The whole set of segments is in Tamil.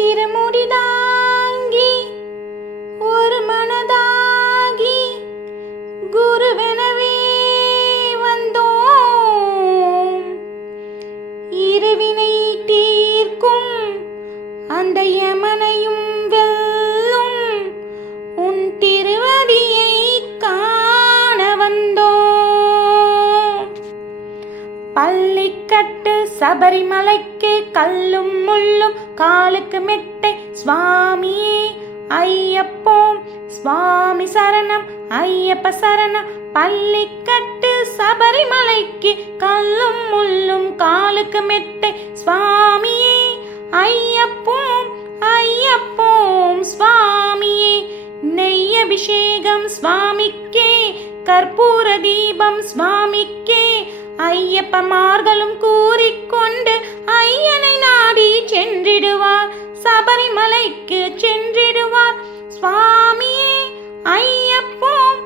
இருமுடிதாங்கி ஒரு மனதாகி குருவெனவே வந்தோம். இருவினை தீர்க்கும் அந்த யமனையும் வெல்லும் உன் திருவடியை காண வந்தோம். பள்ளிக்கட்டு சபரிமலைக்கு கல்லும் முள்ளும் காலுக்கு மெட்டை சுவாமியே ஐயப்போம். சுவாமி சரணம் ஐயப்ப சரணம். பள்ளிக்கட்டு சபரிமலைக்கு கல்லும் முள்ளும் காலுக்கு மெட்டை சுவாமியே ஐயப்போம் ஐயப்போம் சுவாமியே. நெய் அபிஷேகம் சுவாமிக்கே, கற்பூர தீபம் சுவாமிக்கே. ஐயப்பமார்களும் கூறிக்கொண்டு ஐயனை நாடி சென்றிடுவார், சபரிமலைக்கு சென்றிடுவார் சுவாமியே ஐயப்போம்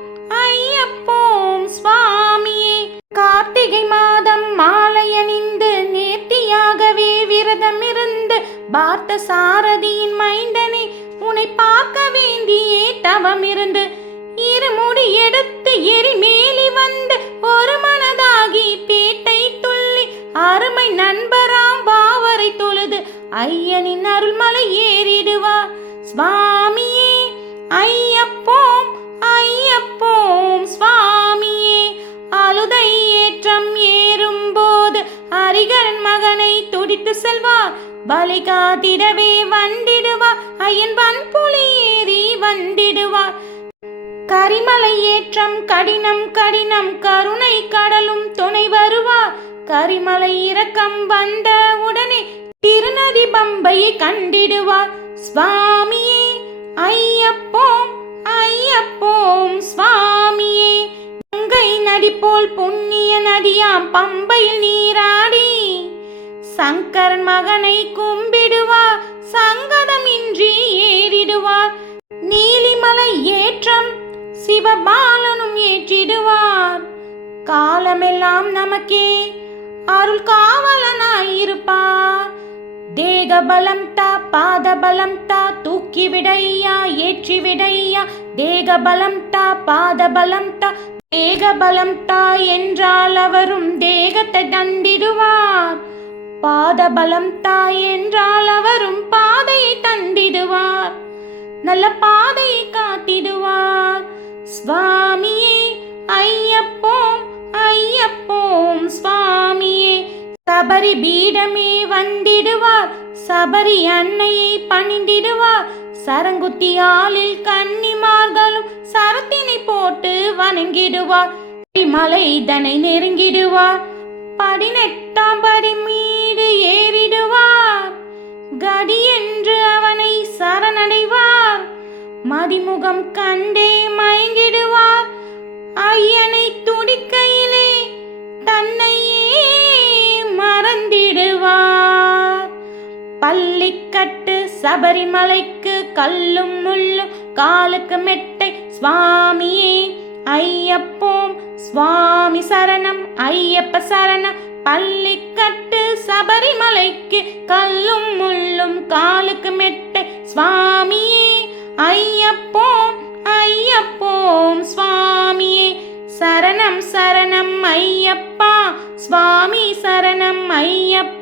ஐயப்போம் சுவாமியே. கார்த்திகை மாதம் மாலை அணிந்து நேர்த்தியாகவே விரதம் இருந்து பார்த்த சாரதியின் மைந்தனை உன்னை பார்க்க வேண்டியே தவம் இருந்து இருமுடி எடுத்து எரிமேலி வந்து ஒரு மனதாகி பேட்டை துள்ளி அருமை நண்பராம் பாவரை தொழுது ஐயனின் அருள்மலை ஏறிடுவார் சுவாமியே ஐயப்போம் ஐயப்போம் சுவாமியே. அழுதை ஏற்றம் ஏறும்போது ஹரிகரன் மகனை துடித்து செல்வார், பலி காத்திடவே வந்திடுவார் ஐயன் வன்புலி ஏறி வந்திடுவார். கரிமலை ஏற்றம் கடினம் கடினம் கருணை கடலும் துணை வருவார். கரிமலை இறக்கம் வந்த உடனே திருநதி பம்பையை கண்டிடுவார் சுவாமியே ஐயப்போம் ஐயப்போம் சுவாமியே. கங்கை நதி போல் புண்ணிய நதியாம் பம்பையில் நீராடி சங்கரன் மகனை கும்பிடுவார், சங்கடமின்றி ஏறிடுவார். நீலிமலை ஏற்றம் சிவபாலனும் ஏற்றிடுவார், காலமெல்லாம் நமக்கே அருள் காவலனாயிருப்பார். தேக பலம் தா பாத பலம் தா தூக்கி விடையா ஏற்றி விடையா. தேக பலம் தா பாத பலம் தா தேக பலம் தா என்றால் அவரும் தேகத்தை தண்டிடுவார். பாத பலம் தா என்றால் அவரும் பாதையை தண்டிடுவார், நல்ல பாதையை காட்டிடுவார் சுவாமியே ஐயப்போம் ஐயப்போம் சுவாமியே. சபரி பீடமே வந்திடுவார், சபரி அன்னையை பணிந்திடுவார். சரங்குத்தியாலில் கன்னிமார்களும் சரத்தினை போட்டு வணங்கிடுவார், மலை தனை நெருங்கிடுவார். 18ஆம் படி மீது ஏறிடுவார், கடி என்று அவனை சரணடைவார். மதிமுகம் கண்டே மயங்கிடுவார், ஐயனை துடிக்கையிலே தன்னையே மறந்திடுவார். பள்ளிக்கட்டு சபரிமலைக்கு கல்லும் முள்ளும் காலுக்கு மெட்டை சுவாமியே ஐயப்போம். சுவாமி சரணம் ஐயப்ப சரணம். பள்ளிக்கட்டு சபரிமலைக்கு கல்லும் முள்ளும் காலுக்கு மெட்டை சுவாமியே ஐயப்போம் ஐயப்போம் சுவாமியே. சரணம் சரணம் ஐயப்பா சுவாமி சரணம் ஐயப்பா.